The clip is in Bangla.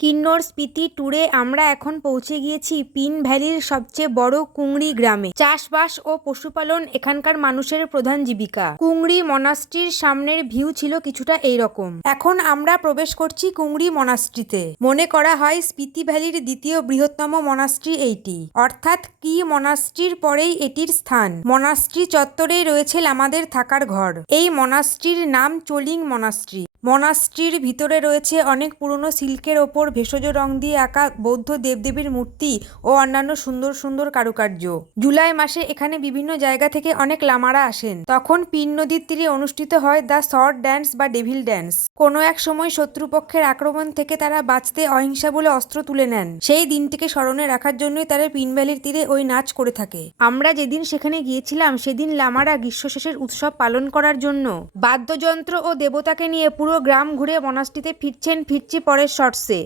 কিন্নর স্পিতি ট্যুরে আমরা এখন পৌঁছে গিয়েছি পিন ভ্যালির সবচেয়ে বড় কুংড়ি গ্রামে। চাষবাস ও পশুপালন এখানকার মানুষের প্রধান জীবিকা। কুংড়ি মনাস্ট্রির সামনের ভিউ ছিল কিছুটা এইরকম। এখন আমরা প্রবেশ করছি কুংড়ি মনাস্ট্রিতে। মনে করা হয় স্পিতি ভ্যালির দ্বিতীয় বৃহত্তম মনাস্ট্রি এইটি। অর্থাৎ কি মনাস্ট্রির পরেই এটির স্থান? মনাস্ট্রি চত্বরেই রয়েছে লামাদের থাকার ঘর। এই মনাস্ট্রির নাম চোলিং মনাস্ট্রি। মনাস্ট্রির ভিতরে রয়েছে অনেক পুরনো সিল্কের ওপর ভেষজ রং দিয়ে আঁকা বৌদ্ধ দেবদেবীর মূর্তি ও অন্যান্য সুন্দর সুন্দর কারুকার্য। জুলাই মাসে এখানে বিভিন্ন জায়গা থেকে অনেক লামারা আসেন। তখন পিন নদীর তীরে অনুষ্ঠিত হয় দ্য শর্ট ড্যান্স বা ডেভিল ড্যান্স। কোনো এক সময় শত্রুপক্ষের আক্রমণ থেকে তারা বাঁচতে অহিংসা বলে অস্ত্র তুলে নেন। সেই দিনটিকে স্মরণে রাখার জন্যই তারা পিন ভ্যালির তীরে ওই নাচ করে থাকে। আমরা যেদিন সেখানে গিয়েছিলাম, সেদিন লামারা গ্রীষ্মশেষের উৎসব পালন করার জন্য বাদ্যযন্ত্র ও দেবতাকে নিয়ে পুরো গ্রাম ঘুরে মনাস্ট্রিতে ফিরছেন ফিরছি পরের শর্টসে